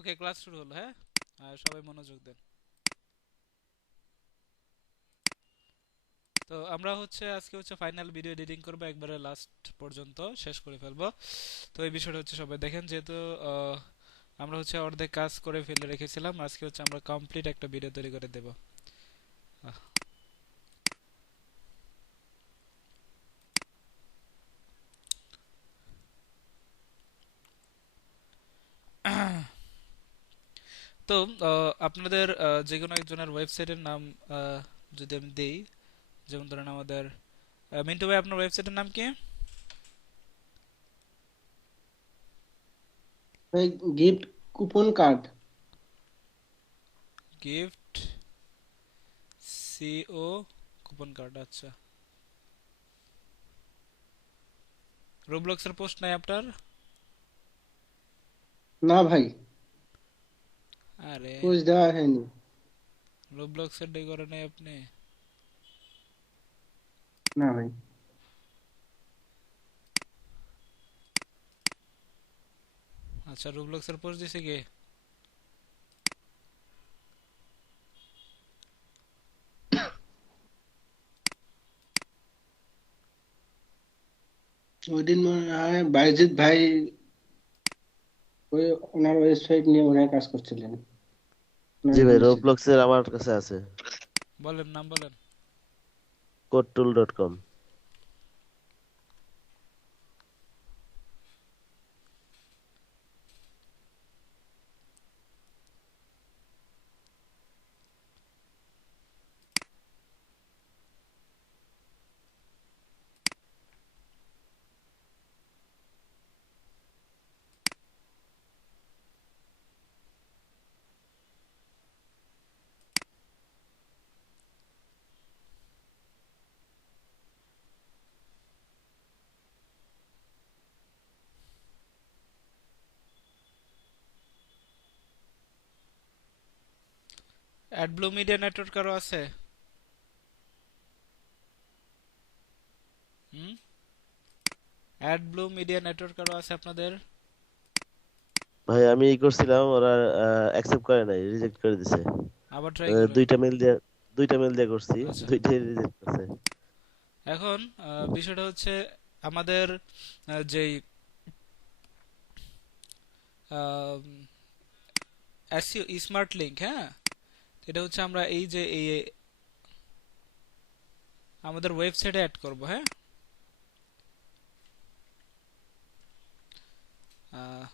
ওকে, class শুরু হলো। হ্যাঁ, সবাই মনোযোগ দেন। তো আমরা আজকে ফাইনাল ভিডিও এডিটিং করবো, একবারে লাস্ট পর্যন্ত শেষ করে ফেলবো। তো এই বিষয়টা সবাই দেখেন, যেহেতু আহ, আমরা অর্ধেক কাজ করে ফেলে রেখেছিলাম, আজকে আমরা কমপ্লিট একটা ভিডিও তৈরি করে দেব। তো আপনাদের যে কোনো একজনের ওয়েবসাইটের নাম আহ, যদি আমি দেই, যেমন ধরেন আমাদের মিন্টু ভাই, আপনার ওয়েবসাইটের নাম কি? ভাই, গিফট কুপন কার্ড। গিফট সিও কুপন কার্ড, আচ্ছা। রোবলক্সের পোস্ট নাই আপনার? না ভাই, আরে, পোস্ট দেওয়া হয়নি। রোবলক্সের ডে করে নাই আপনি? না ভাই। আচ্ছা, রোবলক্সের পোস্ট দিছে কে? ওই দিন মনে হয় বাইজিৎ ভাই ওই ওনার ওয়েবসাইট নিয়ে ওনার কাজ করছিলেন, জি ওনাকে ভাই, বলছিল। রোবলক্সের আমার কাছে আছে। বলেন, নাম বলেন। codetool.com। অ্যাডব্লু মিডিয়া নেটওয়ার্ক কারো আছে? হুম, অ্যাডব্লু মিডিয়া নেটওয়ার্ক কারো আছে আপনাদের? ভাই আমি করছিলাম, ওরা অ্যাকসেপ্ট করে নাই, রিজেক্ট করে দিছে। আবার ট্রাই করেন। দুইটা মেল দিয়ে করছি, আচ্ছা, দুইটাই রিজেক্ট করছে। এখন বিষয়টা আমাদের যেই এসইও স্মার্ট লিংক, হ্যাঁ, এটা আমরা এই যে এই আমাদের ওয়েবসাইটে অ্যাড করব। হ্যাঁ, আহ,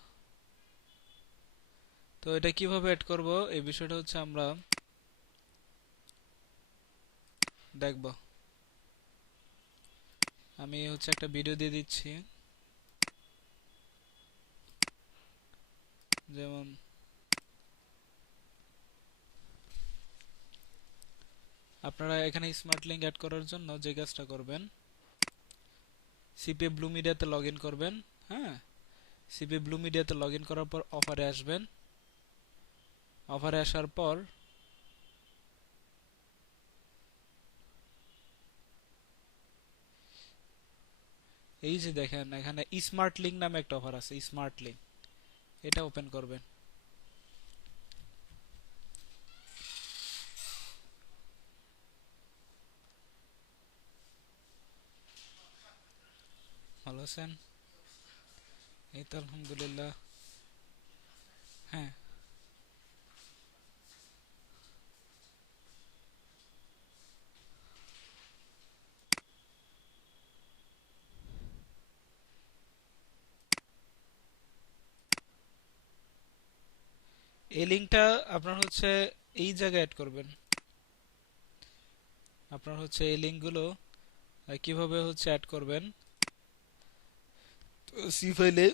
তো এটা কিভাবে অ্যাড করব, এই বিষয়টা আমরা দেখব। আমি একটা ভিডিও দিয়ে দিচ্ছি, যেমন আপনারা এখানে স্মার্ট লিংক অ্যাড করার জন্য যে কাজটা করবেন, সিপি ব্লু মিডিয়াতে লগ ইন করবেন। হ্যাঁ, সিপি ব্লু মিডিয়াতে লগ ইন করার পর অফারে আসবেন। অফারে আসার পর এই যে দেখেন, এখানে স্মার্ট লিংক নামে একটা অফার আছে, স্মার্ট লিংক, এটা ওপেন করবেন। ভালো আছেন? এই তো আলহামদুলিল্লাহ। হ্যাঁ, এই লিংকটা আপনার এই জায়গায় অ্যাড করবেন। আপনার এই লিংকগুলো কিভাবে অ্যাড করবেন, সি ফাইলে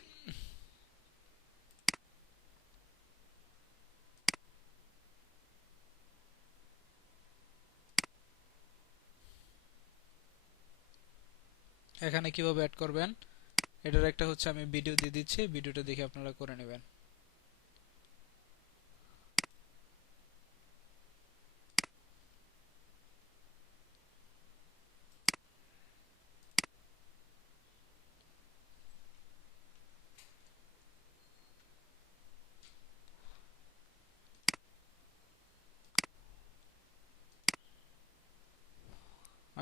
এখানে কিভাবে অ্যাড করবেন, এটার একটা আমি ভিডিও দিয়ে দিচ্ছি, ভিডিওটা দেখে আপনারা করে নেবেন।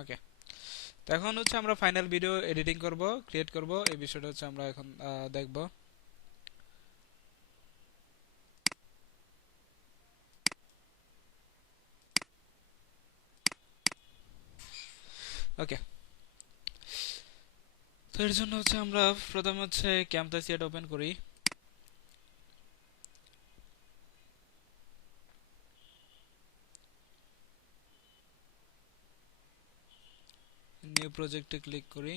ওকে, তো এখন হচ্ছে আমরা ফাইনাল ভিডিও এডিটিং করব, ক্রিয়েট করব, এই বিষয়টা হচ্ছে আমরা এখন দেখব। ওকে, তো এর জন্য হচ্ছে আমরা প্রথমে হচ্ছে ক্যামতাসি এটা ওপেন করি। নিউ প্রজেক্টে ক্লিক করি।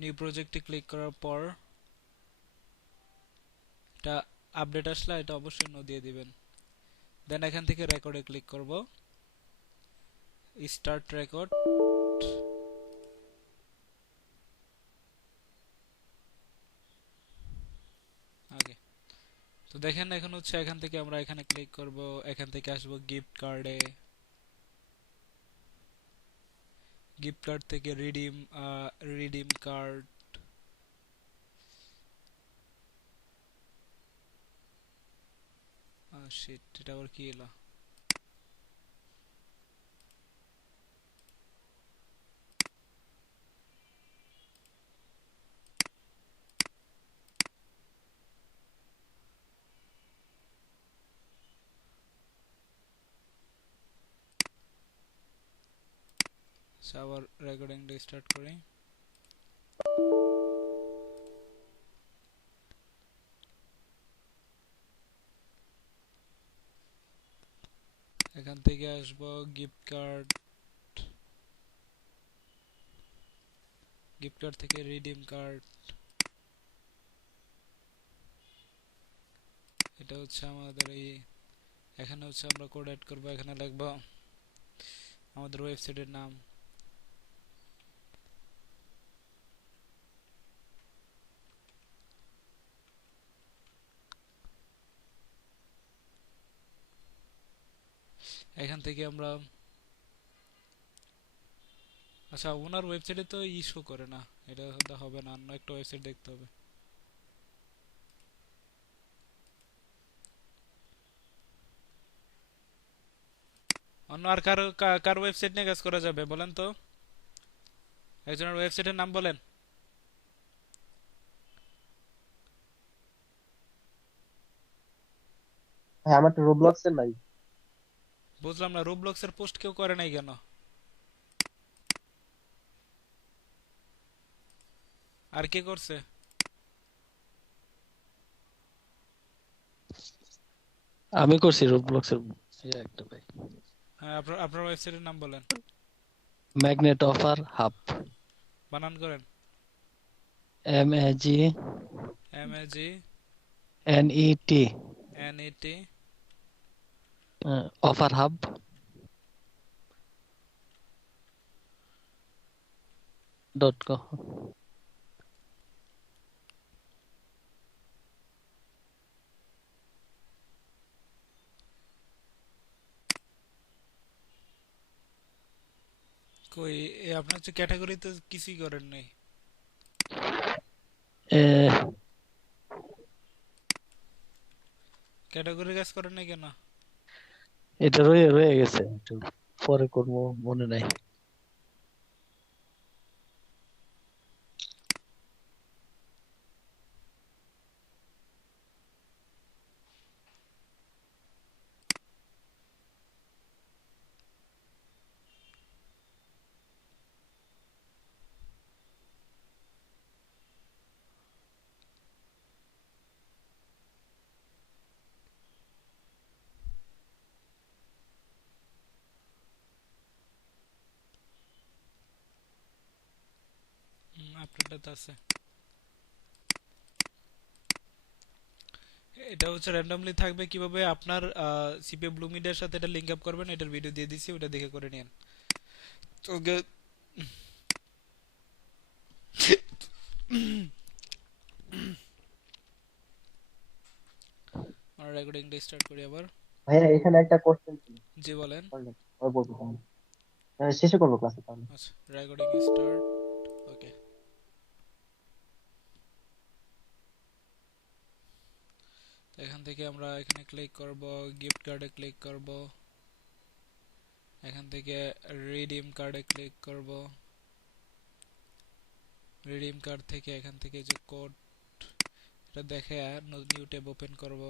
নিউ প্রজেক্টে ক্লিক করার পর এটা আপডেট আসলে এটা অবশ্যই নো দিয়ে দিবেন। দেন এখান থেকে রেকর্ডে ক্লিক করব, স্টার্ট রেকর্ড। ওকে, তো দেখেন এখন হচ্ছে এখান থেকে আমরা এখানে ক্লিক করব, এখান থেকে আসব গিফট কার্ডে, গিফট কার্ড থেকে রিডিম, রিডিম কার্ড, শিট এটা আবার কি এলো। আবার রেকর্ডিংটা স্টার্ট করি। এখান থেকে আসব গিফট কার্ড, গিফট কার্ড থেকে রিডিম কার্ড, এটা হচ্ছে আমাদের এই, এখানে হচ্ছে আমরা কোড অ্যাড করব, এখানে লিখব আমাদের ওয়েবসাইটের নাম। এখান থেকে আমরা, আচ্ছা ওনার ওয়েবসাইটে তো ইস্যু করে না, এটা হতে হবে না, অন্য একটা ওয়েবসাইট দেখতে হবে। অন্য আর কার কার ওয়েবসাইট নিয়ে কাজ করা যাবে বলেন তো, একজনের ওয়েবসাইটের নাম বলেন। হ্যাঁ, আমার তো রোবলক্সের নাই। বুঝলাম না, রোবলক্সের পোস্ট কেউ করে নাই কেন, আর কে করছে? আমি করছি রোবলক্সের একটা ভাই। হ্যাঁ, আপনার আপনার ওয়েবসাইটের নাম বলেন, ম্যাগনেট অফার হাব, বানান করেন। MAG MAG NET NET offer hub .com। কই আপনি হচ্ছে ক্যাটাগরি তো কিছুই করেন নাই, ক্যাটাগরি কাজ করেন নাই কেন? এটা রয়ে রয়ে গেছে, একটু পরে করবো, মনে নাই। আপনারটা তো আছে। এটা হচ্ছে র্যান্ডমলি থাকবে, কিভাবে আপনার সিপি ব্লুমিডের সাথে এটা লিংক আপ করবেন, এটার ভিডিও দিয়ে দিছি, ওটা দেখে করে নিন। তো আমরা রেকর্ডিংটা স্টার্ট করি আবার। ভাইয়া এখানে একটা কোশ্চেন ছিল, জি বলেন। ওই বলবো তাহলে। শেষে করবো ক্লাসে তাহলে। আচ্ছা, রেকর্ডিং স্টার্ট। ওকে, তো এখান থেকে আমরা এখানে ক্লিক করব, গিফট কার্ডে ক্লিক করব, এখান থেকে রিডিম কার্ডে ক্লিক করব, রিডিম কার্ড থেকে এখান থেকে যে কোড এটা দেখে নিউ ট্যাব ওপেন করব,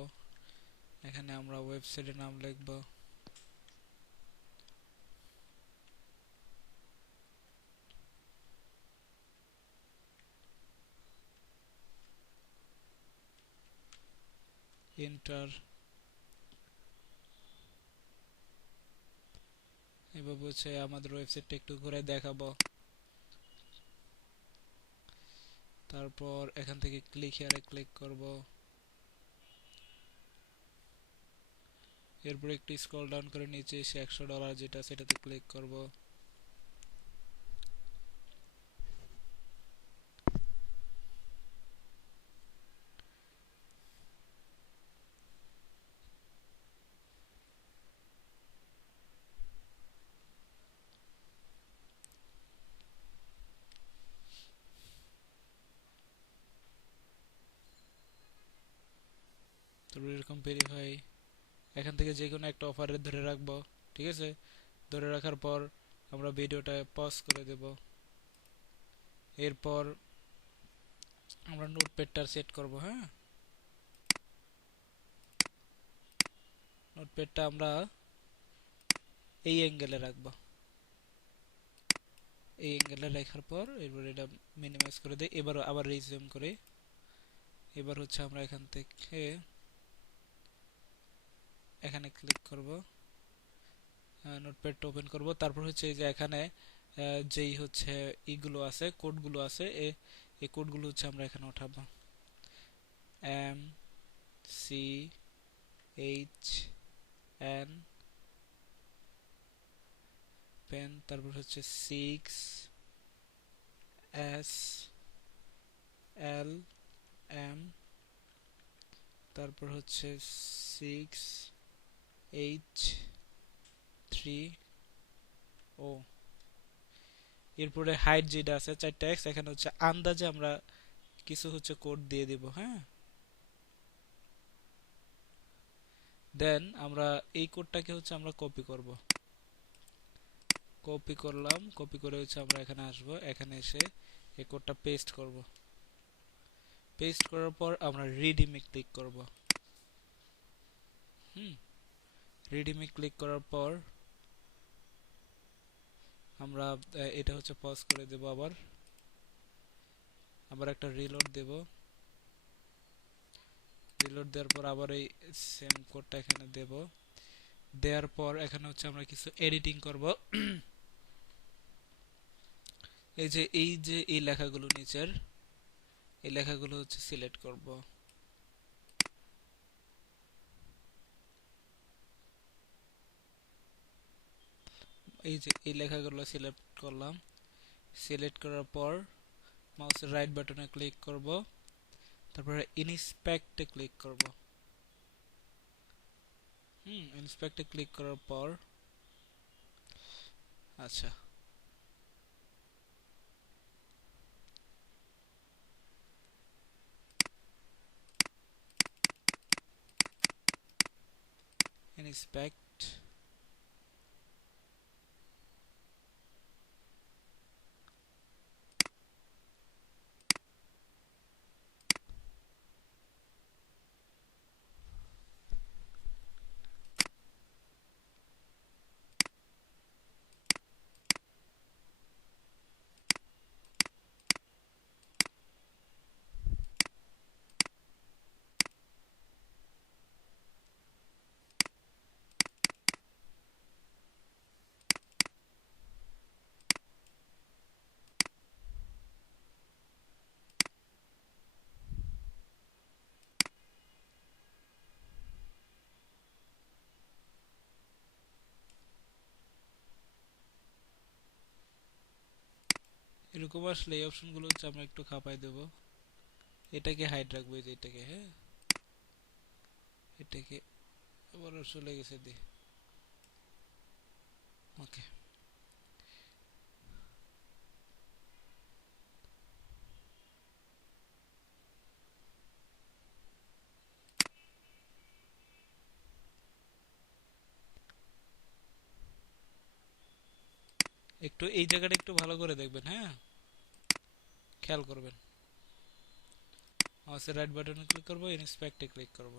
এখানে আমরা ওয়েবসাইটের নাম লিখব, এন্টার। এবার হচ্ছে আমাদের ওয়েবসাইটটা একটু ঘুরে দেখাবো, তারপর এখান থেকে ক্লিক হিয়ারে ক্লিক করব, এরপর একটু স্ক্রল ডাউন করে নিচে এসে $100 যেটা সেটাতে ক্লিক করব, তারপর এরকম ভেরিফাই, এখান থেকে যে কোনো একটা অফারে ধরে রাখবো, ঠিক আছে। ধরে রাখার পর আমরা ভিডিওটা পজ করে দেব, এরপর আমরা নোটপ্যাডটা সেট করব। হ্যাঁ, নোটপ্যাডটা আমরা এই অ্যাঙ্গেলে রাখবো, এই অ্যাঙ্গেলে রাখার পর এরপর এটা মিনিমাইজ করে দিই, এবার আবার রিজিউম করি। এবার হচ্ছে আমরা এখান থেকে এখানে ক্লিক করব, নোটপ্যাডটা ওপেন করব, তারপর হচ্ছে এই যে এখানে যেই হচ্ছে ইগুলো আছে, কোডগুলো আছে, এই কোডগুলো হচ্ছে আমরা এখানে উঠাবো, M C H N pen, তারপর হচ্ছে 6 SLM, তারপর হচ্ছে 6H3O। এরপরে হাইট যেটা আছে 4টা X, এখানে হচ্ছে আন্দাজে আমরা কিছু হচ্ছে কোড দিয়ে দিব। হ্যাঁ, দেন আমরা এই কোডটাকে হচ্ছে আমরা কপি করব, কপি করলাম, কপি করে হচ্ছে আমরা এখানে আসব, এখানে এসে এই কোডটা পেস্ট করব, পেস্ট করার পর আমরা রিডিমে ক্লিক করব। রিডিমে ক্লিক করার পর আমরা এটা হচ্ছে পজ করে দেব, আবার আবার একটা রিলোড দেব, রিলোড দেওয়ার পর আবার এই সেম কোডটা এখানে দেব, দেওয়ার পর এখানে হচ্ছে আমরা কিছু এডিটিং করব। এই যে এই লেখাগুলো নিচের এই লেখাগুলো হচ্ছে সিলেক্ট করব, এই যে এই লেখাগুলো সিলেক্ট করলাম, সিলেক্ট করার পর মাউসের রাইট বাটনে ক্লিক করব, তারপরে ইনস্পেক্টে ক্লিক করব। ইনস্পেক্টে ক্লিক করার পর আচ্ছা, ইনস্পেক্ট, এরকম আসলে এই অপশনগুলো হচ্ছে আমরা একটু খাপাই দেব, এটাকে হাইড রাখবো, এই যে এটাকে, হ্যাঁ এটাকে আবার চলে গেছে দি, ওকে। একটু এই জায়গাটা একটু ভালো করে দেখবেন, হ্যাঁ, খেয়াল করবেন। মাউসের রাইট বাটনে ক্লিক করব, ইন্সপেক্টে ক্লিক করব।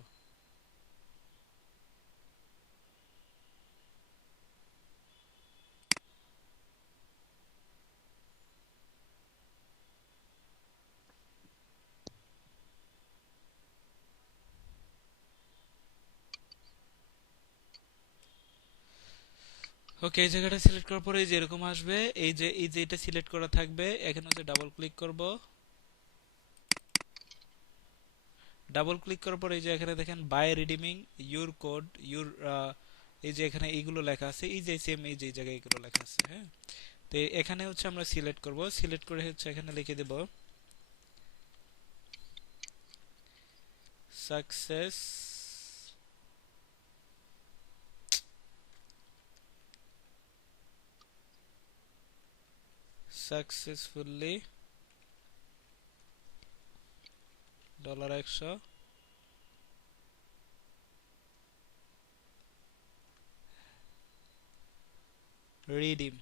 ওকে, এই জায়গাটা সিলেক্ট করার পরে এই যে এরকম আসবে, এই যে এটা সিলেক্ট করা থাকবে, এখানে হচ্ছে ডাবল ক্লিক করব। ডাবল ক্লিক করার পর এই যে এখানে দেখেন বাই রিডিমিং ইউর কোড ইউর, এই যে এখানে এইগুলো লেখা আছে, এই যে সেম এই যে জায়গায় এগুলো লেখা আছে, হ্যাঁ। তো এখানে হচ্ছে আমরা সিলেক্ট করব, সিলেক্ট করে হচ্ছে এখানে লিখে দেব সাকসেস সাকসেসফুলি $100 রিডিম।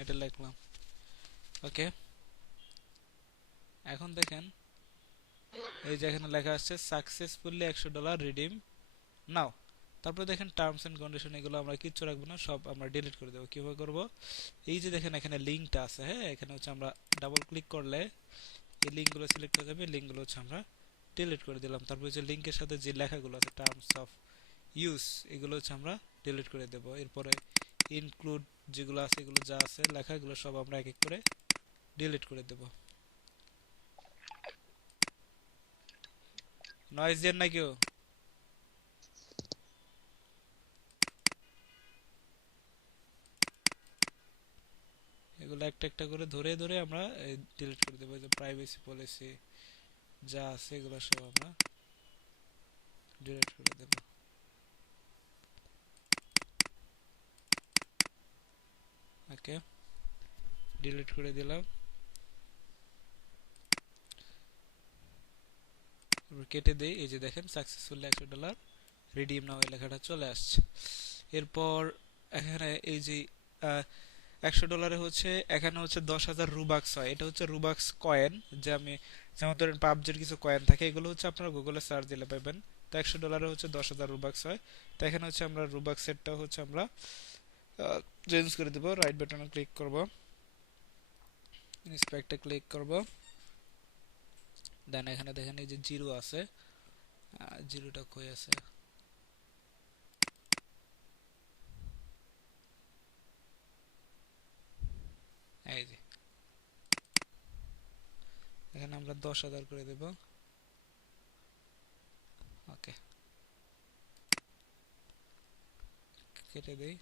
এটা লিখলাম। ওকে, এখন দেখেন এই যে এখানে লেখা আছে সাকসেসফুলি $100 রিডিম নাও। তারপর দেখেন টার্মস এন্ড কন্ডিশন, এগুলো আমরা কিচ্ছু রাখবো না, সব আমরা ডিলিট করে দেবো। কিভাবে করব? এই যে দেখেন এখানে লিঙ্কটা আছে, হ্যাঁ, এখানে হচ্ছে আমরা ডাবল ক্লিক করলে এই লিঙ্কগুলো সিলেক্ট হয়ে যাবে, লিঙ্কগুলো হচ্ছে আমরা ডিলিট করে দিলাম। তারপর যে লিঙ্কের সাথে যে লেখাগুলো আছে টার্মস অফ ইউজ, এগুলো হচ্ছে আমরা ডিলিট করে দেব। এরপরে ইনক্লুড যেগুলো আছে, এগুলো যা আছে লেখাগুলো সব আমরা এক এক করে ডিলিট করে দেব। নয়েজ দেন না কেউ? এগুলো একটা একটা করে ধরে ধরে আমরা ডিলিট করে দেবো। যে প্রাইভেসি পলিসি যা আছে এগুলো সব আমরা ডিলিট করে দেব। ওকে, ডিলিট করে দিলাম। কেটে দেই, এই যে দেখেন সাকসেসফুলি $100 রিডিম নাও এই লেখাটা চলে আসছে। এরপর এখানে এই যে $100 হচ্ছে এখানে হচ্ছে 10,000 রুবাক্স হয়। এটা হচ্ছে রুবাক্স কয়েন, যে আমি যেমন ধরেন পাবজির কিছু কয়েন থাকে, এগুলো হচ্ছে আপনারা গুগলে সার্চ দিলে পাবেন। তো $100 হচ্ছে 10,000 রুবাক্স হয়। তো এখানে হচ্ছে আমরা রুবাক্স সেটটা হচ্ছে আমরা চেঞ্জ করে দেব। রাইট বাটনে ক্লিক করব, ইন্সপেক্টে ক্লিক করব, দেন এখানে দেখেন এই যে জিরো আছে, জিরোটা কই আছে, এই যে এখানে আমরা 10,000 করে দেব। ওকে, কেটে দেই,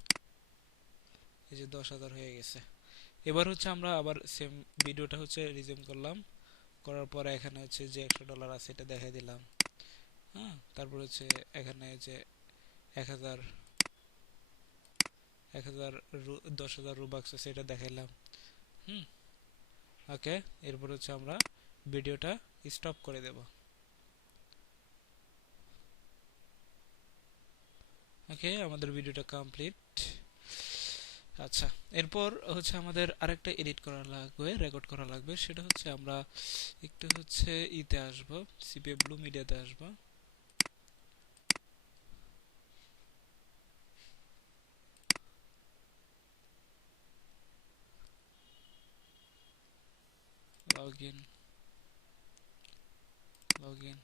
এই যে 10,000 হয়ে গেছে। এবার হচ্ছে আমরা আবার সেম ভিডিওটা হচ্ছে রিজিউম করলাম, করার পরে এখানে হচ্ছে যে $100 আছে এটা দেখাই দিলাম, হ্যাঁ। তারপর হচ্ছে এখানে যে 1000 1000 10,000 রুবাক্স আছে এটা দেখাইলাম। ওকে, এরপর হচ্ছে আমরা ভিডিওটা স্টপ করে দেব। ওকে, আমাদের ভিডিওটা কমপ্লিট। আচ্ছা, এরপর হচ্ছে আমাদের আরেকটা এডিট করা লাগবে, রেকর্ড করা লাগবে। সেটা হচ্ছে আমরা একটু হচ্ছে ইতে আসব, সিপিএ ব্লু মিডিয়াতে আসব। লগইন লগইন,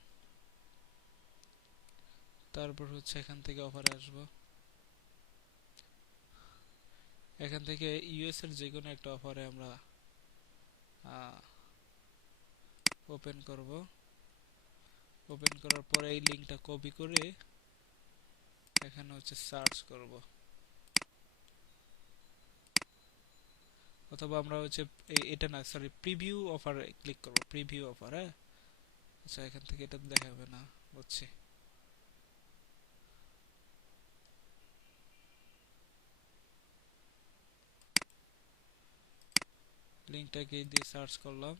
তারপর হচ্ছে এখান থেকে অফারে আসব। এখান থেকে ইউএস এর যে কোনো একটা অফারে আমরা ওপেন করব। ওপেন করার পরে এই লিংকটা কপি করে এখানে হচ্ছে সার্চ করব, অথবা আমরা হচ্ছে এটা না, সরি, প্রিভিউ অফারে ক্লিক করব। প্রিভিউ অফার, হ্যাঁ। আচ্ছা, এখান থেকে এটা দেখাবে না, বুঝছি। লিংকটাকে দিয়ে সার্চ করলাম,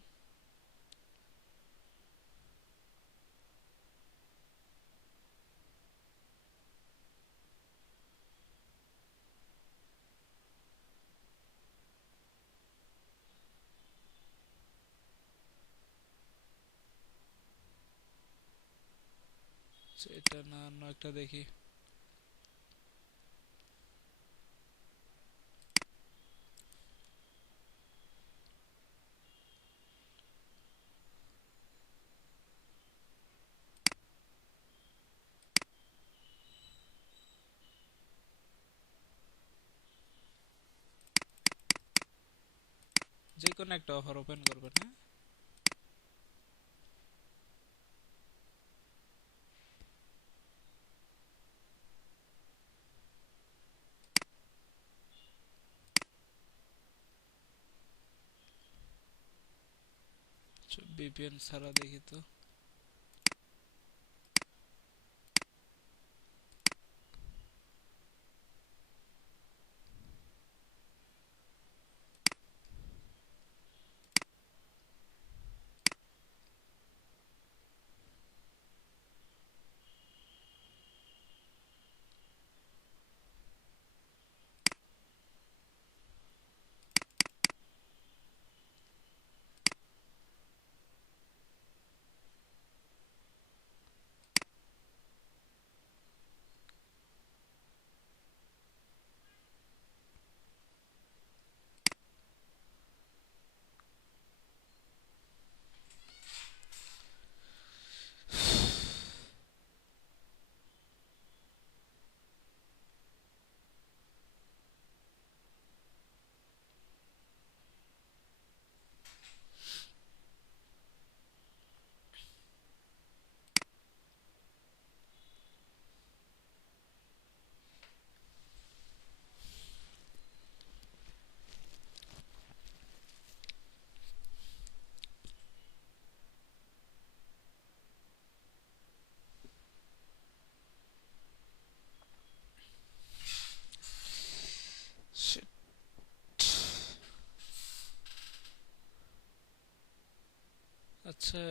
এটা না, অন্য একটা দেখি। যে কোনো একটা অফার ওপেন করবেন, হ্যাঁ। ভিপিএন ছাড়া দেখি তো। Shit. আচ্ছা,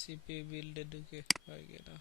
সিপি বিল্ডে ঢুকে হয় কিনা।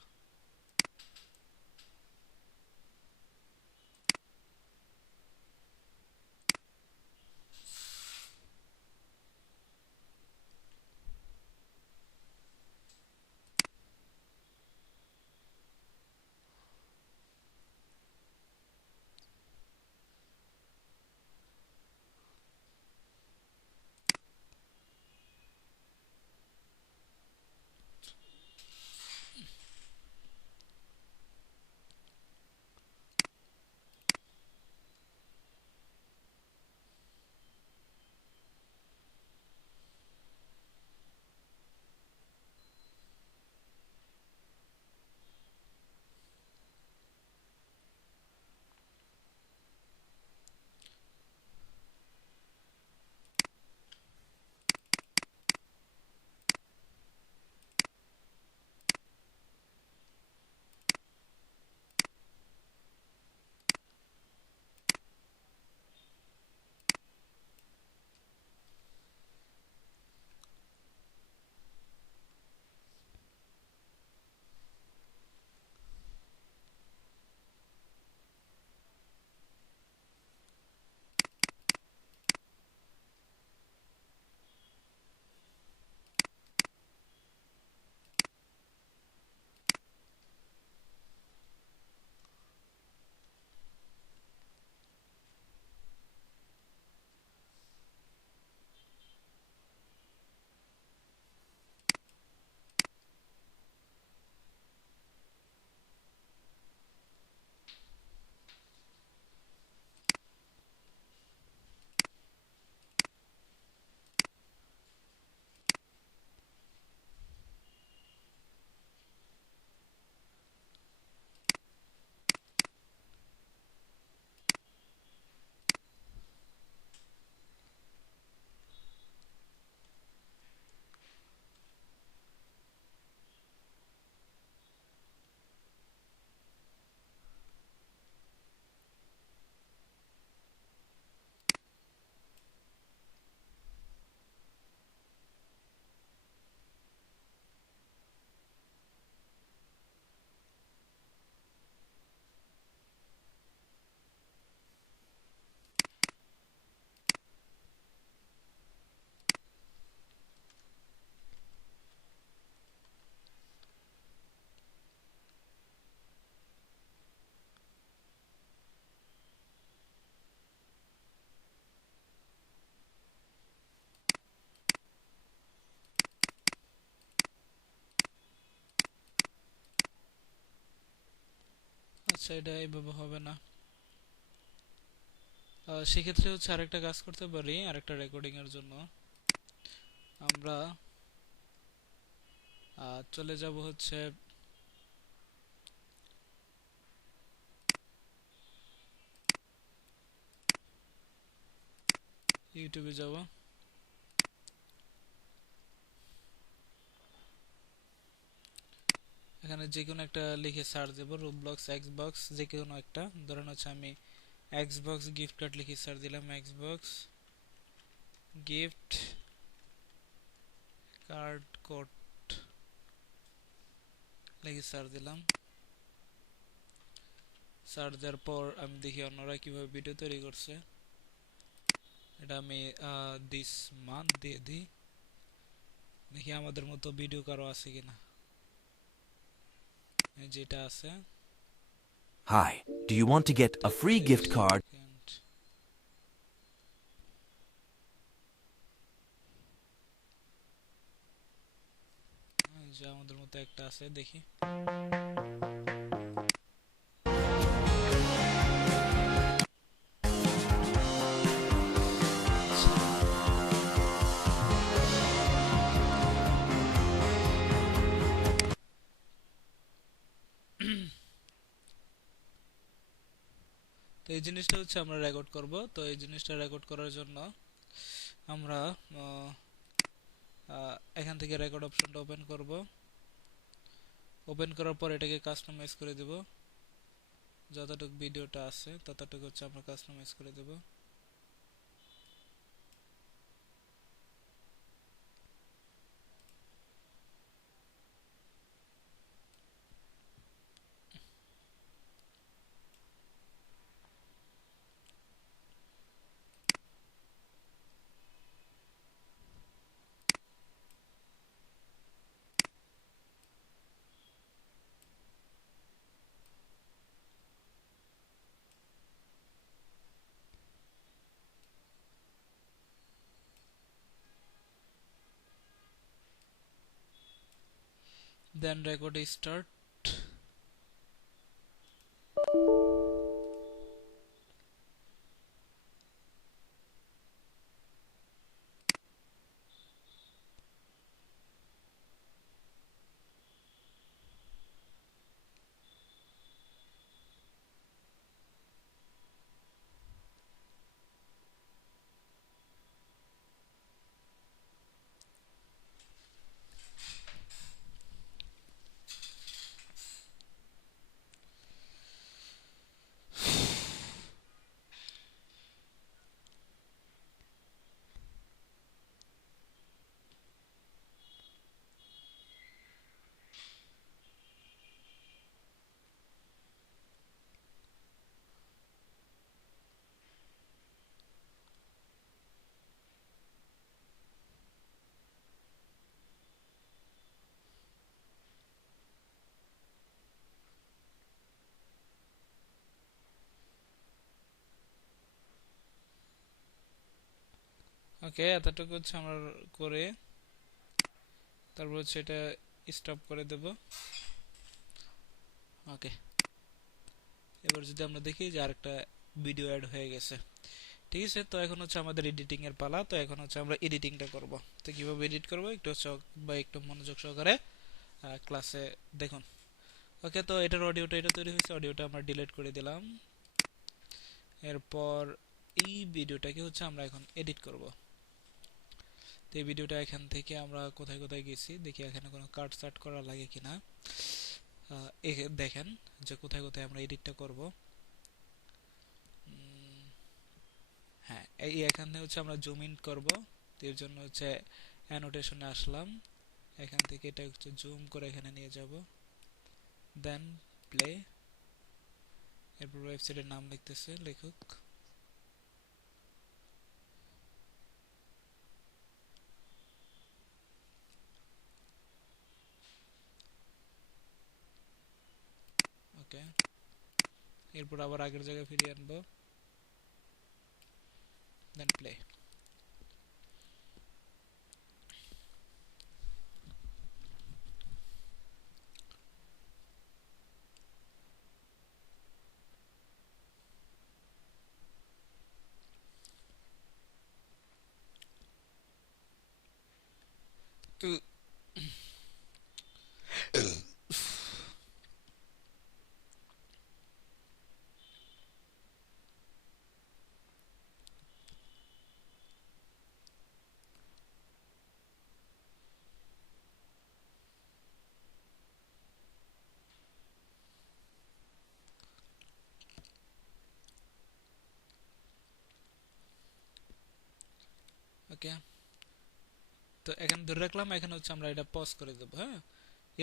আচ্ছা, এটা এইভাবে হবে না। সেক্ষেত্রে হচ্ছে আরেকটা কাজ করতে পারি, আরেকটা রেকর্ডিং এর জন্য আমরা চলে যাব হচ্ছে ইউটিউবে যাব। এখানে যে কোনো একটা লিখে সার্চ দেব, রোবলক্স এক্সবক্স, যে কোনো একটা। ধরেন হচ্ছে আমি এক্সবক্স গিফট কার্ড লিখে সার্চ দিলাম, এক্সবক্স গিফট কার্ড কোড লিখে সার্চ দিলাম। সার্চ দেওয়ার পর আমি দেখি অন্যরা কিভাবে ভিডিও তৈরি করছে। এটা আমি দিস মান্থ দিয়ে দিই, দেখি আমাদের মতো ভিডিও কারো আছে কিনা। যেটা আছে, Hi, do you want to get a free gift card? যে আমাদের মতো একটা আছে, দেখি। তো এই জিনিসটা হচ্ছে আমরা রেকর্ড করব। তো এই জিনিসটা রেকর্ড করার জন্য আমরা এখান থেকে রেকর্ড অপশনটা ওপেন করব। ওপেন করার পর এটাকে কাস্টমাইজ করে দেব, যতটুকু ভিডিওটা আছে ততটুকু হচ্ছে আমরা কাস্টমাইজ করে দেব। দেন রেকর্ড স্টার্ট। ওকে, এতটুকু হচ্ছে আমরা করে তারপর হচ্ছে এটা স্টপ করে দেব। ওকে, এবার যদি আমরা দেখি যে আরেকটা ভিডিও অ্যাড হয়ে গেছে। ঠিক আছে, তো এখন হচ্ছে আমাদের এডিটিং এর পালা। তো এখন হচ্ছে আমরা এডিটিংটা করব। তো কিভাবে এডিট করব একটু একটু মনোযোগ সহকারে ক্লাসে দেখুন। ওকে, তো এটার অডিওটা এটা তৈরি হয়েছে, অডিওটা আমরা ডিলিট করে দিলাম। এরপর এই ভিডিওটাকে হচ্ছে আমরা এখন এডিট করব। তো এই ভিডিওটা এখান থেকে আমরা কোথায় কোথায় গেছি দেখি, এখানে কোনো কাট সাট করা লাগে কিনা। দেখেন যে কোথায় কোথায় আমরা এডিটটা করব। হ্যাঁ, এই এখানে হচ্ছে আমরা জুম ইন করব। এর জন্য হচ্ছে অ্যানোটেশনে আসলাম, এখান থেকে এটা হচ্ছে জুম করে এখানে নিয়ে যাব। দেন প্লে। এরপর ওয়েবসাইটের নাম লিখতেছে লেখক। ওকে, এরপর আবার আগের জায়গায় ফিরিয়ে আনবো। দেন প্লে। ওকে, তো এখানে ধরে রাখলাম, এখানে হচ্ছে আমরা এটা পজ করে দেব। হ্যাঁ,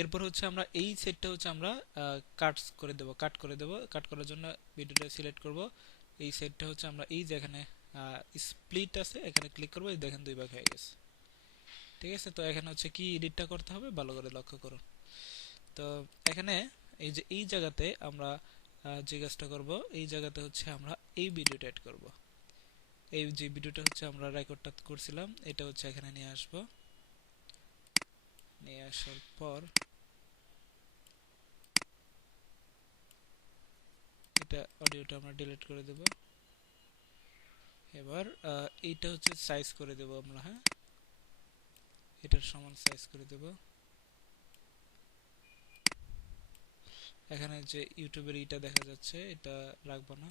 এরপর হচ্ছে আমরা এই সেটটা হচ্ছে আমরা কাট করে দেব। কাট করার জন্য ভিডিওটা সিলেক্ট করব। এই সেটটা হচ্ছে আমরা এই যে এখানে স্প্লিট আছে, এখানে ক্লিক করব, এই দেখেন দুই ভাগ হয়ে গেছে। ঠিক আছে, তো এখানে হচ্ছে কি এডিটটা করতে হবে ভালো করে লক্ষ্য করুন। তো এখানে এই যে এই জায়গাতে আমরা যে কাজটা করব, এই জায়গাতে হচ্ছে আমরা এই ভিডিওটা অ্যাড করব। এই যে ভিডিওটা হচ্ছে আমরা রেকর্ডটা করছিলাম, এটা হচ্ছে এখানে নিয়ে আসব। নিয়ে আসার পর এটা অডিওটা আমরা ডিলিট করে দেব। এবার এইটা হচ্ছে সাইজ করে দেব আমরা। হ্যাঁ, এটার সমান সাইজ করে দেব। এখানে যে ইউটিউবের ইটা দেখা যাচ্ছে, এটা রাখবো না,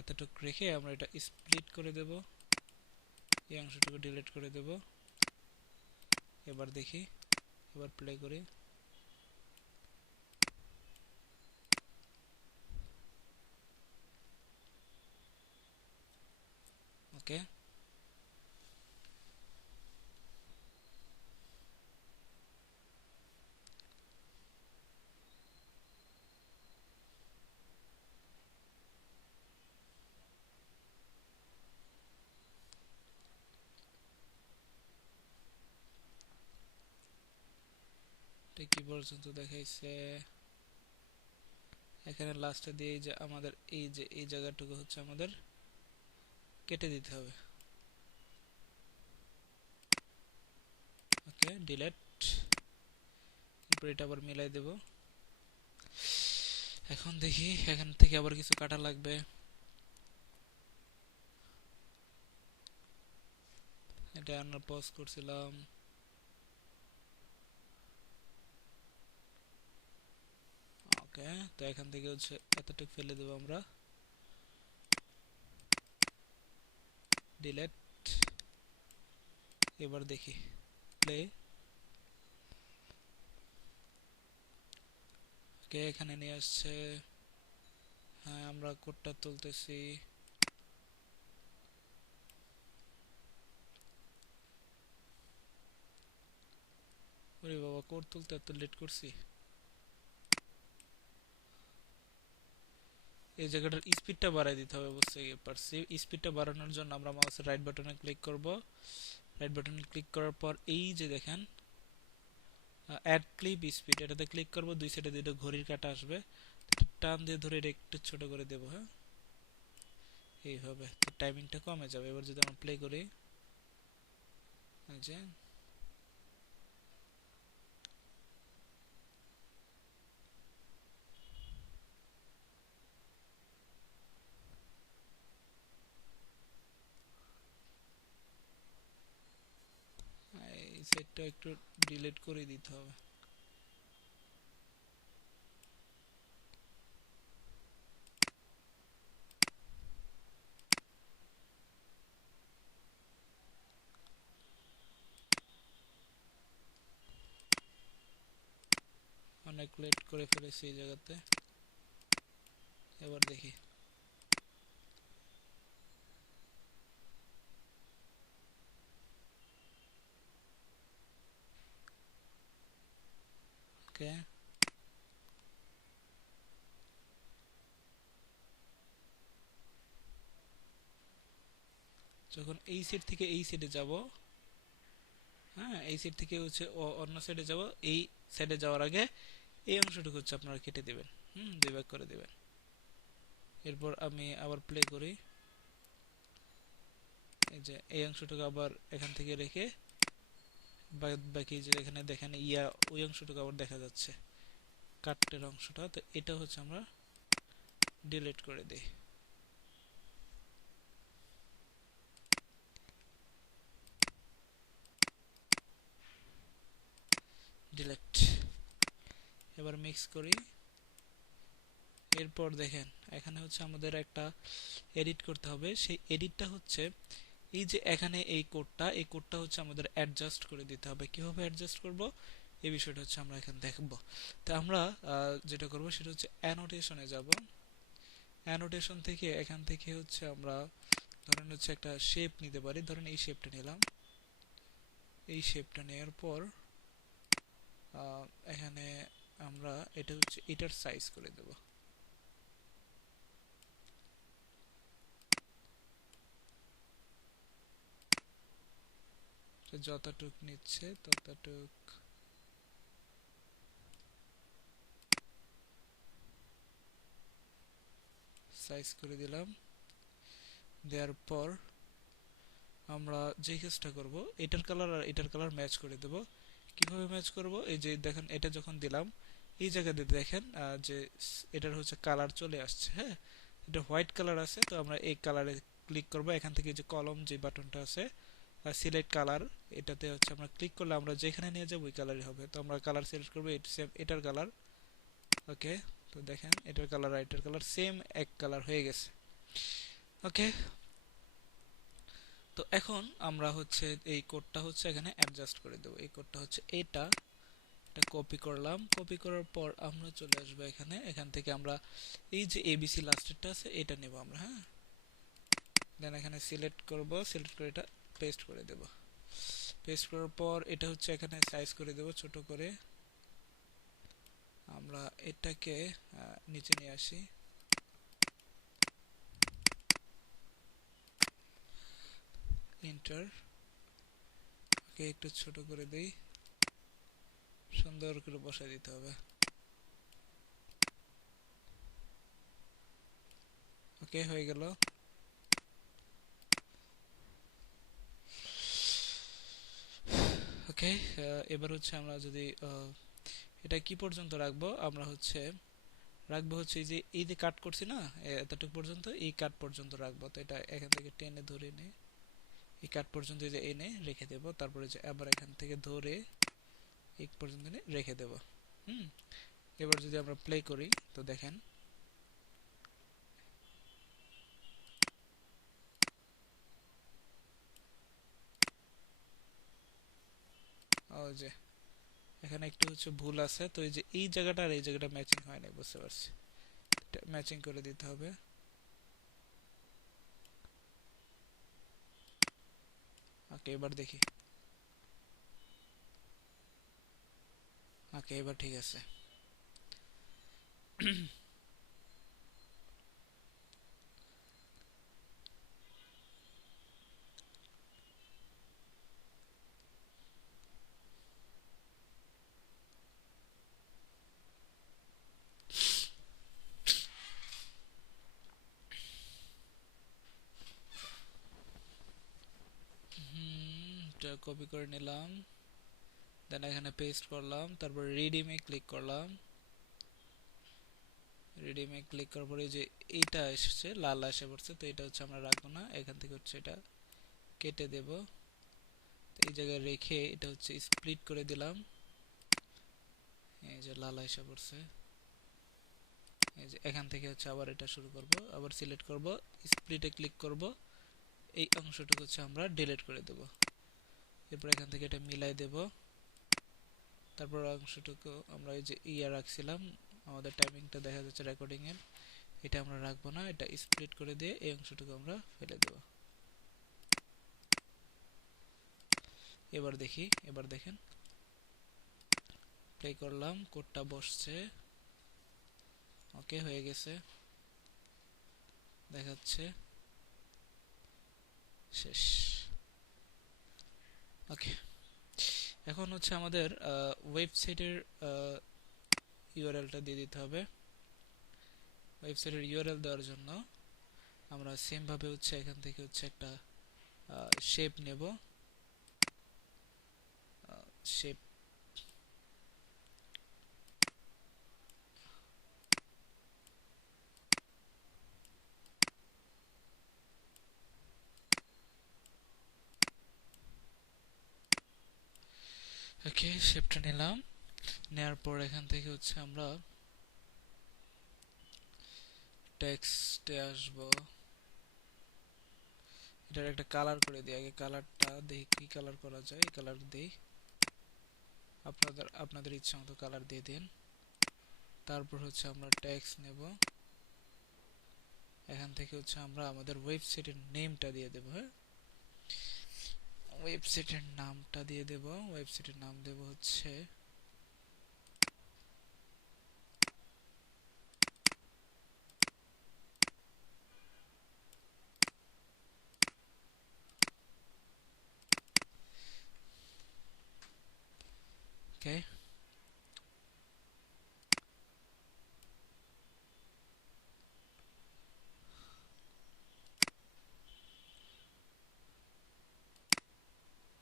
এতটুকু রেখে আমরা এটা স্প্লিট করে দেব। এই অংশটুকু ডিলিট করে দেব। এবার দেখি, এবার প্লে করি। ওকে, এটা কি পর্যন্ত দেখাইছে? এখানে লাস্টে দিয়ে এই যে আমাদের এই যে এই জায়গাটুকু হচ্ছে আমাদের কেটে দিতে হবে। ওকে, ডিলিট। এরপর এটা আবার মিলাই দেব। এখন দেখি এখান থেকে আবার কিছু কাটা লাগবে। এটা আমরা পজ করছিলাম। ওকে, তো এখান থেকে হচ্ছে এতটুকু ফেলে দেব আমরা। ডিলিট। এবার দেখি, প্লে। ওকে, এখানে নিয়ে আসছে। হ্যাঁ, আমরা কোডটা তুলতেছি। ওরে বাবা, কোড তুলতে এত লেট করছি। এই জায়গাটার স্পিডটা বাড়াই দিতে হবে, বুঝতে পারছি। স্পিডটা বাড়ানোর জন্য আমরা মাউসের রাইট বাটনে ক্লিক করব। রাইট বাটনে ক্লিক করার পর এই যে দেখেন অ্যাড ক্লিপ স্পিড, এটাতে ক্লিক করব। দুই সাইডে দুটো ঘড়ির কাঁটা আসবে, টান দিয়ে ধরে এটা একটু ছোট করে দেব। হ্যাঁ, এইভাবে তো টাইমিংটা কমে যাবে। এবার যদি আমরা প্লে করি, এই যে এই সাইডটা একটু ডিলিট করে দিতে হবে। অনেক লেট করে ফেলেছি এই জায়গাতে। এবার দেখি, ওকে, যখন এই সাইড থেকে এই সাইডে যাব, হ্যাঁ, এই সাইড থেকে হচ্ছে অন্য সাইডে যাব, এই সাইডে যাওয়ার আগে এই অংশটুকু হচ্ছে আপনারা কেটে দিবেন। দুই ভাগ করে দিবেন। এরপর আমি আবার প্লে করি। এই যে এই অংশটুকু আবার এখান থেকে রেখে বাকি যে এখানে দেখেন ওই অংশটুকু আবার দেখা যাচ্ছে, কাটের অংশটা। তো এটা হচ্ছে আমরা ডিলিট করে দিই। ডিলিট। এবার মিক্স করি। এরপর দেখেন এখানে হচ্ছে আমাদের একটা এডিট করতে হবে। সেই এডিটটা হচ্ছে এই যে এখানে এই কোডটা হচ্ছে আমাদের অ্যাডজাস্ট করে দিতে হবে। কিভাবে অ্যাডজাস্ট করব এই বিষয়টা হচ্ছে আমরা এখানে দেখব। তো আমরা যেটা করব সেটা হচ্ছে অ্যানোটেশনে যাব। অ্যানোটেশন থেকে এখান থেকে হচ্ছে আমরা ধরেন হচ্ছে একটা শেপ নিতে পারি। ধরেন এই শেপটা নিলাম। এই শেপটা নেওয়ার পর এখানে আমরা এটা হচ্ছে এটার সাইজ করে দেব। যতটুক নিচ্ছে ততটুক সাইজ করে দিলাম। দেওয়ার পর আমরা যে কাজটা করব এটার কালার আর এটার কালার ম্যাচ করে দেব। কিভাবে ম্যাচ করব? এই যে দেখেন এটা যখন দিলাম এই জায়গাতে দেখেন যে এটার হচ্ছে কালার চলে আসছে। হ্যাঁ, এটা হোয়াইট কালার আছে, তো আমরা এই কালারে ক্লিক করব। এখান থেকে যে কলম যে বাটনটা আছে সিলেক্ট কালার, এটাতে হচ্ছে আমরা ক্লিক করলে আমরা যেখানে নিয়ে যাব ওই কালারই হবে। তো আমরা কালার সিলেক্ট করব এটার কালার। ওকে, তো দেখেন এটার কালার আর এটার কালার সেম এক কালার হয়ে গেছে। ওকে, তো এখন আমরা হচ্ছে এই কোডটা হচ্ছে এখানে অ্যাডজাস্ট করে দেব। এই কোডটা হচ্ছে এটা কপি করলাম। কপি করার পর আমরা চলে আসবো এখানে। এখান থেকে আমরা এই যে এবিসি লাস্টেরটা আছে এটা নেব আমরা। হ্যাঁ, দেন এখানে সিলেক্ট করব, সিলেক্ট করে এটা পেস্ট করে দেব। পেস্ট করার পর এটা হচ্ছে এখানে সাইজ করে দেব ছোট করে। আমরা এটাকে নিচে নিয়ে আসি। এন্টার। ওকে, একটু ছোট করে দেই, সুন্দর করে বসাই দিতে হবে। ওকে, হয়ে গেল। ওকে, এবার হচ্ছে আমরা যদি এটা কি পর্যন্ত রাখবো, আমরা হচ্ছে রাখবো হচ্ছে এই যে কাট করছি না এতটুকু পর্যন্ত, এই কাট পর্যন্ত রাখবো। তো এটা এখান থেকে টেনে ধরে নে এই কাট পর্যন্ত যে এনে রেখে দেব। তারপরে যে আবার এখান থেকে ধরে এই পর্যন্ত এনে রেখে দেব। এবার যদি আমরা প্লে করি তো দেখেন ও যে এখানে একটু হচ্ছে ভুল আছে। তো এই যে এই জায়গাটা আর এই জায়গাটা ম্যাচিং হয় না, বুঝতে পারছি। এটা ম্যাচিং করে দিতে হবে। ওকে, এবার দেখি। ওকে, এবার ঠিক আছে। এটা কপি করে নিলাম, দেন এখানে পেস্ট করলাম, তারপর রিডিমে ক্লিক করলাম। রিডিমে ক্লিক করার পরে যে এইটা এসেছে লাল এসে পড়ছে, তো এটা হচ্ছে আমরা রাখবো না। এখান থেকে হচ্ছে এটা কেটে দেব। এই জায়গায় রেখে এটা হচ্ছে স্প্লিট করে দিলাম। এই যে লাল এসে পড়ছে। এই যে এখান থেকে হচ্ছে আবার এটা শুরু করব, আবার সিলেক্ট করব, স্প্লিটে ক্লিক করব, এই অংশটুকু হচ্ছে আমরা ডিলিট করে দেব। এরপর এখান থেকে এটা মিলাই দেব। তারপর অংশটুকু আমরা এই যে ইয়া রাখছিলাম, আমাদের টাইমিংটা দেখা যাচ্ছে রেকর্ডিং এর, এটা আমরা রাখবো না। এটা স্প্লিট করে দিয়ে এই অংশটুকু আমরা ফেলে দেব। এবার দেখি, এবার দেখেন প্লে করলাম, কোডটা বসছে। ওকে, হয়ে গেছে, দেখাচ্ছে শেষ। ওকে, এখন হচ্ছে আমাদের ওয়েবসাইটের ইউআরএলটা দিয়ে দিতে হবে। ওয়েবসাইটের ইউআরএল দেওয়ার জন্য আমরা সেম ভাবে হচ্ছে এখান থেকে হচ্ছে একটা শেপ নেব। শেপ ওকে, শেপটা নিলাম। নেওয়ার পর এখান থেকে হচ্ছে আমরা টেক্সটে আসব। এটার একটা কালার করে দিই আগে, কালারটা দেখি কি কালার করা যায়, কালার দিই। আপনাদের ইচ্ছা মতো কালার দিয়ে দিন। তারপর হচ্ছে আমরা টেক্সট নেব, এখান থেকে হচ্ছে আমরা আমাদের ওয়েবসাইটের নেমটা দিয়ে দেব। হ্যাঁ, ওয়েবসাইটের নামটা দিয়ে দেব। ওয়েবসাইটের নাম দেব হচ্ছে ওকে।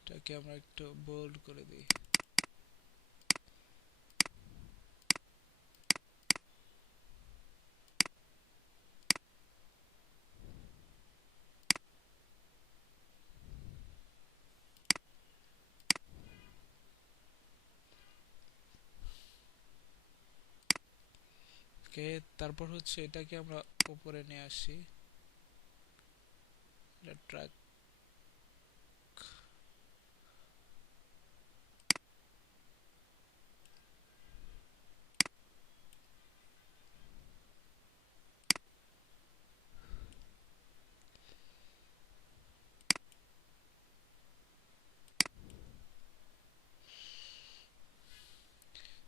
এটাকে আমরা একটু বোল্ড করে দিই। ওকে, তারপর হচ্ছে এটাকে আমরা উপরে নিয়ে আসি, এটা ট্র্যাক।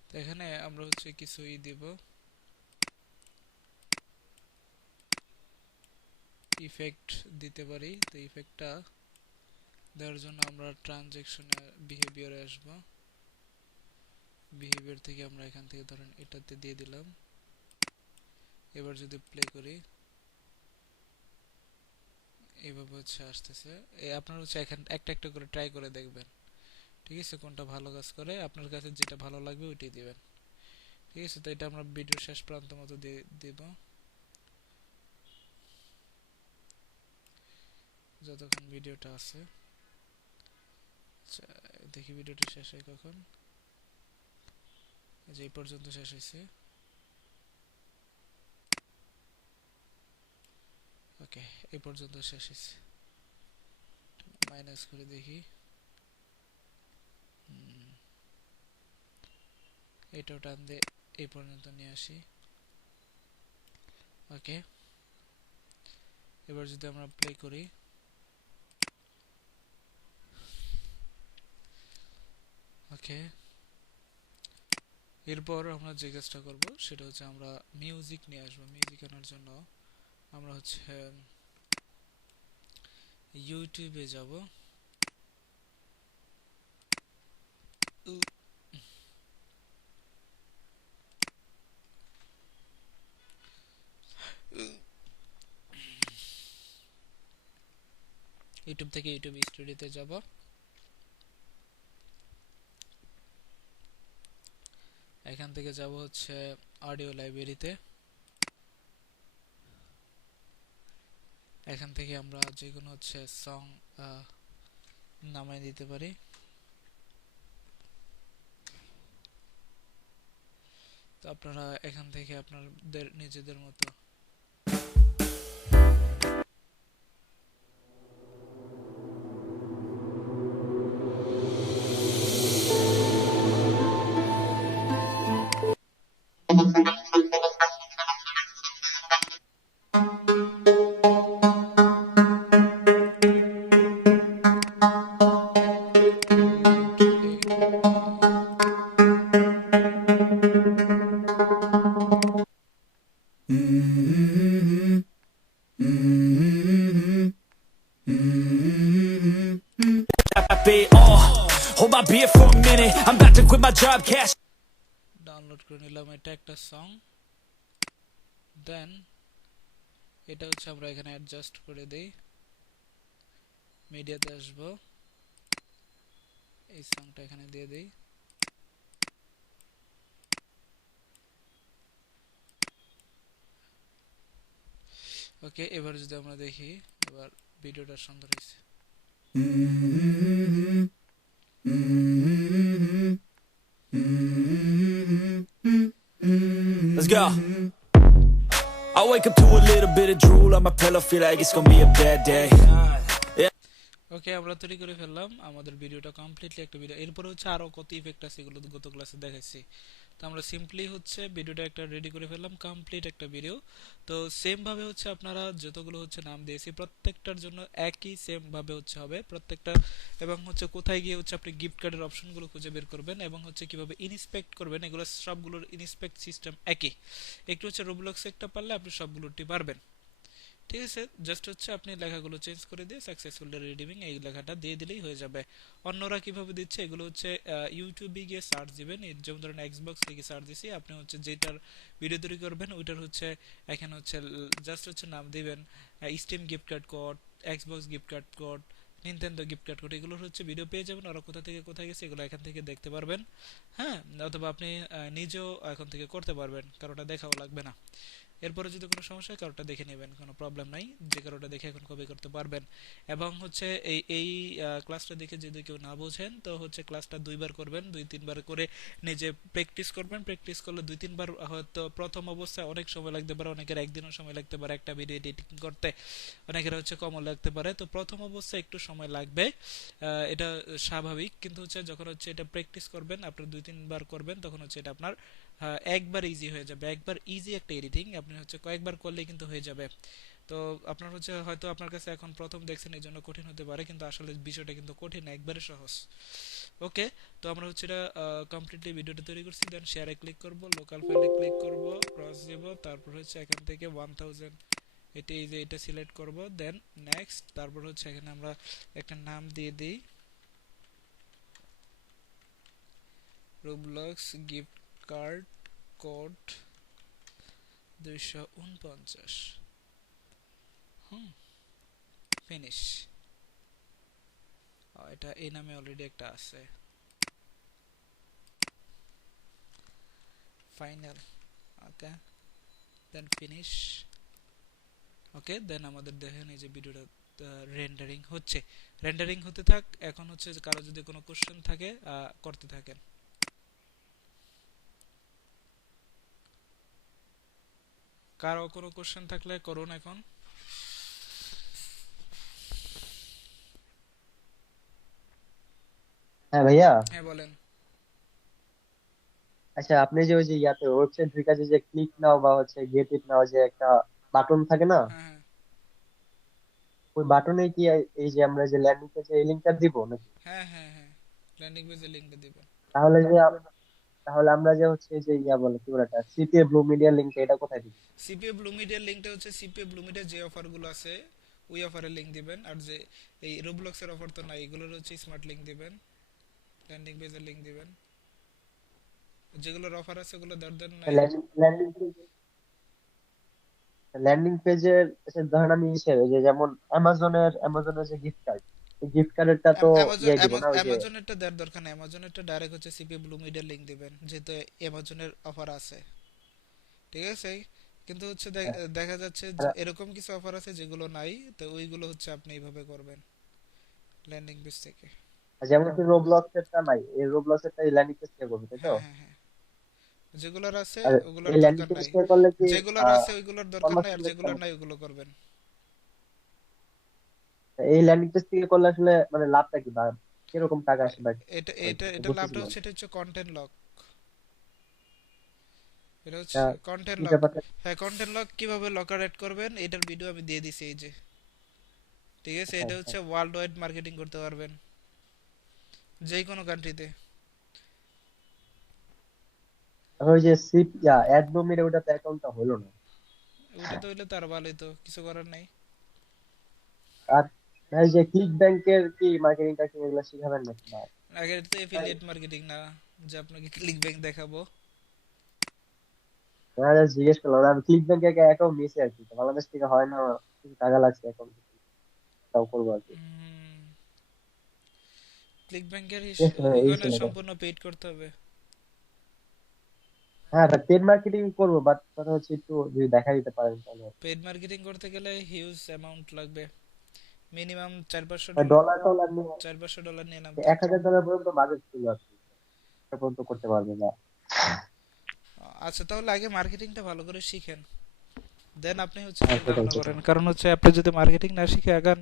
তো এখানে আমরা হচ্ছে কিছুই দিব, ইফেক্ট দিতে পারি। তো ইফেক্টটা দেওয়ার জন্য আমরা ট্রানজ্যাকশনে বিহেভিয়ারে আসব। বিহেভিয়ার থেকে আমরা এখান থেকে ধরেন এটাতে দিয়ে দিলাম। এবার যদি প্লে করি এইভাবে হচ্ছে আসতেছে। আপনারা হচ্ছে এখান একটা একটা করে ট্রাই করে দেখবেন, ঠিক আছে, কোনটা ভালো কাজ করে, আপনার কাছে যেটা ভালো লাগবে ওইটাই দিবেন, ঠিক আছে। তো এটা আমরা ভিডিও শেষ প্রান্ত মতো দিয়ে দিব, যতক্ষণ ভিডিওটা আছে। আচ্ছা, দেখি ভিডিওটা শেষ হয় কখন। যে এই পর্যন্ত শেষ হয়েছে। ওকে, এই পর্যন্ত শেষ হয়েছে। মাইনাস করে দেখি, এটাও টান দিয়ে এই পর্যন্ত নিয়ে আসি। ওকে, এবার যদি আমরা প্লে করি, ওকে, এরপর আমরা যে কাজটা করব সেটা হচ্ছে আমরা মিউজিক নিয়ে আসবো। মিউজিক আনার জন্য আমরা হচ্ছে ইউটিউবে যাব। ইউটিউব থেকে ইউটিউব স্টুডিওতে যাব। এখান থেকে যাব হচ্ছে অডিও লাইব্রেরিতে। এখান থেকে আমরা যে কোনো হচ্ছে সং নামাই দিতে পারি। তো আপনারা এখান থেকে আপনাদের নিজেদের মতো Hold my beer for a minute. I'm about to quit my job, cash. Download করে নিলাম। এটা একটা সং। দেন এটা হচ্ছে আমরা এখানে অ্যাডজাস্ট করে দেই। মিডিয়াতে আসব, এই সংটা এখানে দিয়ে দেই। ওকে, এবার যদি আমরা দেখি, এবার ভিডিওটা সুন্দর হয়েছে। Let's go. I wake up to a little bit of drool on my pillow, feel like it's gonna be a bad day. ওকে, আমরা তৈরি করে ফেললাম আমাদের ভিডিওটা কমপ্লিটলি একটা ভিডিও। এরপর হচ্ছে আরো কত ইফেক্ট আছে এগুলো তো গত ক্লাসে দেখাইছি। তো আমরা সিম্পলি হচ্ছে ভিডিওটা একটা রেডি করে ফেললাম, কমপ্লিট একটা ভিডিও। তো সেম ভাবে হচ্ছে আপনারা যতগুলো হচ্ছে নাম দিয়েছি প্রত্যেকটার জন্য একই সেম ভাবে হচ্ছে হবে প্রত্যেকটা, এবং হচ্ছে কোথায় গিয়ে হচ্ছে আপনি গিফট কার্ডের অপশনগুলো খুঁজে বের করবেন এবং হচ্ছে কিভাবে ইনস্পেক্ট করবেন, এগুলো সবগুলোর ইনস্পেক্ট সিস্টেম একই। একটু হচ্ছে রোবলক্স একটা পারলে আপনি সবগুলোটি পারবেন। ঠিক আছে, জাস্ট হচ্ছে আপনি লেখাগুলো চেঞ্জ করে দিয়ে সাকসেসফুলি রিডিমিং এই লেখাটা দিয়ে দিলেই হয়ে যাবে। অন্যরা কিভাবে দিচ্ছে এগুলো হচ্ছে ইউটিউবে গিয়ে সার্চ দিবেন, যেমন ধরেন এক্সবক্স লিখে সার্চ দিছি, আপনি হচ্ছে যেটার ভিডিও তৈরি করবেন ওইটার হচ্ছে এখানে হচ্ছে জাস্ট হচ্ছে নাম দিবেন steam gift card code, Xbox gift card code, Nintendo gift card code, এগুলোর হচ্ছে ভিডিও পেয়ে যাবেন। ওরা কোথা থেকে কোথায় গেছে এগুলো এখান থেকে দেখতে পারবেন। হ্যাঁ, অথবা আপনি নিজেও এখন থেকে করতে পারবেন, কারোটা দেখাও লাগবে না। এরপরে যদি কোনো সমস্যা হয় কারোটা দেখে নেবেন, কোনো প্রবলেম নাই, যে কারোটা দেখে এখন কপি করতে পারবেন। এবং হচ্ছে এই ক্লাসটা দেখে যদি কেউ না বোঝেন তো হচ্ছে ক্লাসটা দুইবার করবেন, 2-3 বার করে নিজে প্র্যাকটিস করবেন। প্র্যাকটিস করলে 2-3 বার হয়তো প্রথম অবস্থায় অনেক সময় লাগতে পারে, অনেকের একদিনও সময় লাগতে পারে একটা ভিডিও এডিটিং করতে, অনেকের হচ্ছে কমও লাগতে পারে। তো প্রথম অবস্থায় একটু সময় লাগবে, এটা স্বাভাবিক। কিন্তু হচ্ছে যখন হচ্ছে এটা প্র্যাকটিস করবেন, আপনি 2-3 বার করবেন, তখন হচ্ছে এটা আপনার একবার ইজি হয়ে যাবে। একবার ইজি একটা এডিটিং আপনি হচ্ছে কয়েকবার করলে কিন্তু হয়ে যাবে। তো আপনার হচ্ছে হয়তো আপনার কাছে এখন প্রথম দেখছেন এই জন্য কঠিন হতে পারে, কিন্তু আসলে বিষয়টা কিন্তু কঠিন না, একবারে সহজ। ওকে, তো আমরা হচ্ছে এটা কমপ্লিটলি ভিডিওটা তৈরি করছি। দেন শেয়ারে ক্লিক করব, লোকাল ফাইলে ক্লিক করব, ক্রস দেব, তারপর হচ্ছে এখান থেকে 1000 এটা এই যে এটা সিলেক্ট করব, দেন নেক্সট, তারপর হচ্ছে এখানে আমরা একটা নাম দিয়ে দিই Roblox gift card code 249। Finish. এটা এই নামে অলরেডি একটা আছে, ফাইনাল। ওকে, দেন ফিনিশ। ওকে, দেন আমাদের দেখেন এই যে ভিডিওটা রেন্ডারিং হচ্ছে, রেন্ডারিং হতে থাক। এখন হচ্ছে কারো যদি কোনো কোশ্চেন থাকে করতে থাকেন। কারো কোনো কোশ্চেন থাকলে করুন এখন। হ্যাঁ ভাইয়া, হ্যাঁ বলেন। আচ্ছা আপনি যে ওই যে ইয়াতে ওয়েবসাইট ঢুকে যে ক্লিক নাও বা হচ্ছে গেট ইট নাও যে একটা বাটন থাকে না, হ্যাঁ ওই বাটনে কি এই যে আমরা যে ল্যান্ডিং পেজে এই লিংকটা দিব নাকি? হ্যাঁ হ্যাঁ হ্যাঁ, ল্যান্ডিং পেজের লিংকটা দিবেন। তাহলে যে তাহলে আমরা যে হচ্ছে এই যে ইয়া বলে কি বলে এটা সিপিএ ব্লু মিডিয়া লিংক এটা কোথায় দিব? সিপিএ ব্লু মিডিয়ার লিংকটা হচ্ছে সিপিএ ব্লু মিডিয়ার যে অফারগুলো আছে ওই অফারের লিংক দিবেন। আর যে এই রোবলক্সের অফার তো নাই, এগুলোর হচ্ছে স্মার্ট লিংক দিবেন, ল্যান্ডিং পেজের লিংক দিবেন। যেগুলোর অফার আছে ওগুলো দরদার নাই। ল্যান্ডিং ল্যান্ডিং পেজের ধরেন আমি ইসের ওই যে যেমন অ্যামাজনের যে গিফট কার্ড, এই গিফট কার্ডেরটা তো অ্যামাজন ইয়ে দিব না ওই যে অ্যামাজনেরটা দেওয়ার দরকার নাই, অ্যামাজনেরটা ডাইরেক্ট হচ্ছে সিপিএ ব্লু মিডিয়ার লিংক দিবেন, যেহেতু অ্যামাজনের অফার আছে। ঠিক আছে, কিন্তু হচ্ছে দেখা যাচ্ছে যে এরকম কিছু অফার আছে যেগুলো নাই, তো ওইগুলো হচ্ছে আপনি এইভাবে করবেন ল্যান্ডিং পেজ থেকে। যেমন কি রোবলক্স এরটা নাই, এই রোবলক্স এরটা এই ল্যান্ডিং পেজ থেকে করবে তাই তো? হ্যাঁ হ্যাঁ হ্যাঁ, যেগুলোর আছে আর ওগুলোর এই ল্যান্ডিং দরকার পেজ নাই, থেকে করলে কি যেগুলোর আছে ওইগুলোর দরকার নাই, আর কমার্স যেগুলোর নাই ওগুলো করবেন। এই ল্যান্ডিং পেজ থেকে করলে আসলে মানে লাভটা কি বা কিরকম টাকা আসে বা এটা হয় এটা কিছু এটা লাভটা বুঝতেছিলাম হচ্ছে, এটা হচ্ছে কন্টেন্ট লক। এটা না, হচ্ছে কন্টেন্ট কি লক। ব্যাপারটা? হ্যাঁ, কন্টেন্ট লক কিভাবে লকার এড করবেন এটার ভিডিও আমি দিয়ে দিছি এই যে। ঠিক আছে, হ্যাঁ, এটা হ্যাঁ। হচ্ছে ওয়ার্ল্ড ওয়াইড মার্কেটিং করতে পারবেন যে কোনো কান্ট্রিতে। ওই যে সিপ ইয়া অ্যাড নোমির ওটাতে অ্যাকাউন্টটা হলো না। ওইটা তো হইলে তার ভালোই, তো কিছু করার নাই। আর ভাই যে ক্লিক ব্যাংকের কি মার্কেটিং টার্কেটিং এগুলো শিখাবেন নাকি না? আগে তো এফিলিয়েট মার্কেটিং না যে আপনাকে ক্লিক ব্যাংক দেখাবো। না জাস্ট জিজ্ঞেস করলাম, আমি ক্লিক ব্যাংকে একটা অ্যাকাউন্ট নিয়েছি আর কি, তো বাংলাদেশ থেকে হয় না, কিছু টাকা লাগছে অ্যাকাউন্ট তাও করবো আর কি। ক্লিক ব্যাংকের Yes, হ্যাঁ, এই ওইখানে ছিল তো। সম্পূর্ণ পেইড করতে হবে। হ্যাঁ পেড মার্কেটিং করবো, বাট কথা হচ্ছে একটু যদি দেখা দিতে পারেন তাহলে। পেইড মার্কেটিং করতে গেলে হিউজ অ্যামাউন্ট লাগবে, মিনিমাম 400-500 ডলার। ডলার টলার নিয়ে $400 নিয়ে নামতে হবে। $1000 পর্যন্ত বাজেট ছিল আর কি, এটা পর্যন্ত করতে পারবে না। আচ্ছা, তাহলে আগে মার্কেটিংটা ভালো করে শিখেন, দেন আপনি হচ্ছে হ্যাঁ, চিন্তা সেটাই ভাবনা সেটাই। করেন, কারণ হচ্ছে আপনি যদি মার্কেটিং না শিখে আগান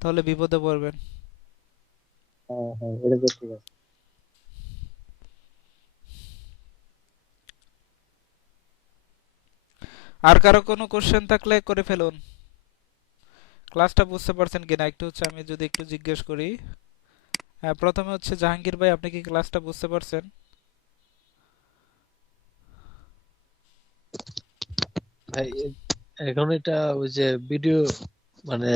তাহলে বিপদে পড়বেন। হ্যাঁ হ্যাঁ, এটা তো ঠিক আছে। আর কারো কোনো কোশ্চেন থাকলে করে ফেলুন। ক্লাসটা বুঝতে পারছেন কিনা একটু হচ্ছে আমি যদি একটু জিজ্ঞেস করি। হ্যাঁ, প্রথমে হচ্ছে জাহাঙ্গীর ভাই, আপনি কি ক্লাসটা বুঝতে পারছেন? ভাই এখন এটা ওই যে ভিডিও মানে